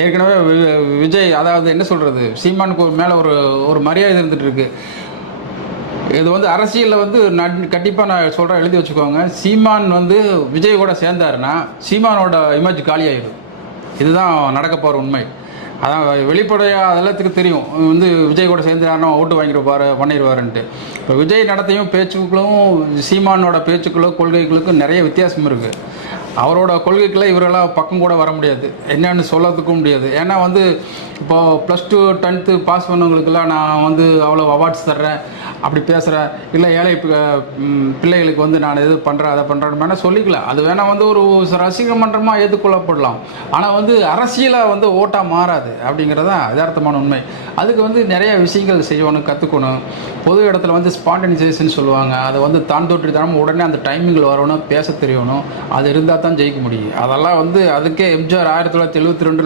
ஏற்கனவே விஜய் அதாவது என்ன சொல்கிறது, சீமானுக்கு மேலே ஒரு ஒரு மரியாதை இருந்துகிட்டு இருக்கு. இது வந்து அரசியலில் வந்து கண்டிப்பாக நான் சொல்கிறேன், எழுதி வச்சுக்கோங்க. சீமான் வந்து விஜய் கூட சேர்ந்தாருன்னா சீமானோட இமேஜ் காலியாகிடும். இதுதான் நடக்க போகிற உண்மை. அதான் வெளிப்படையாக எல்லாத்துக்கும் தெரியும், வந்து விஜய் கூட சேர்ந்தாருன்னா ஓட்டு வாங்கிடுவார் பண்ணிடுவாருன்ட்டு. இப்போ விஜய் நடத்தையும் பேச்சுக்களும் சீமானோட பேச்சுக்களும் கொள்கைகளுக்கும் நிறைய வித்தியாசம் இருக்குது. அவரோட கொள்கைக்குள்ள இவரெல்லாம் பக்கம் கூட வர முடியாது, என்னன்னு சொல்லறதுக்கும் முடியாது. ஏன்னா வந்து இப்போது +2 10th பாஸ் பண்ணவங்களுக்கெல்லாம் நான் வந்து அவ்வளோ அவார்ட்ஸ் தர்றேன், அப்படி பேசுகிறேன், இல்லை ஏழை பிள்ளைகளுக்கு வந்து நான் எது பண்ணுறேன் அதை பண்ணுறேன்னு வேணால் சொல்லிக்கலாம். அது வேணால் வந்து ஒரு ரசிக மன்றமாக ஏற்றுக்கொள்ளப்படலாம். ஆனால் வந்து அரசியலாக வந்து ஓட்டாக மாறாது அப்படிங்கிறது தான் யதார்த்தமான உண்மை. அதுக்கு வந்து நிறைய விஷயங்கள் செய்யணும், கற்றுக்கணும். பொது இடத்துல வந்து ஸ்பான்டனைசேஷன் சொல்லுவாங்க, அதை வந்து தான் தோற்றி தரணும், உடனே அந்த டைமிங்கில் வரணும், பேச தெரியணும். அது இருந்தால் தான் ஜெயிக்க முடியும். அதெல்லாம் வந்து அதுக்கே எம்ஜிஆர் 1972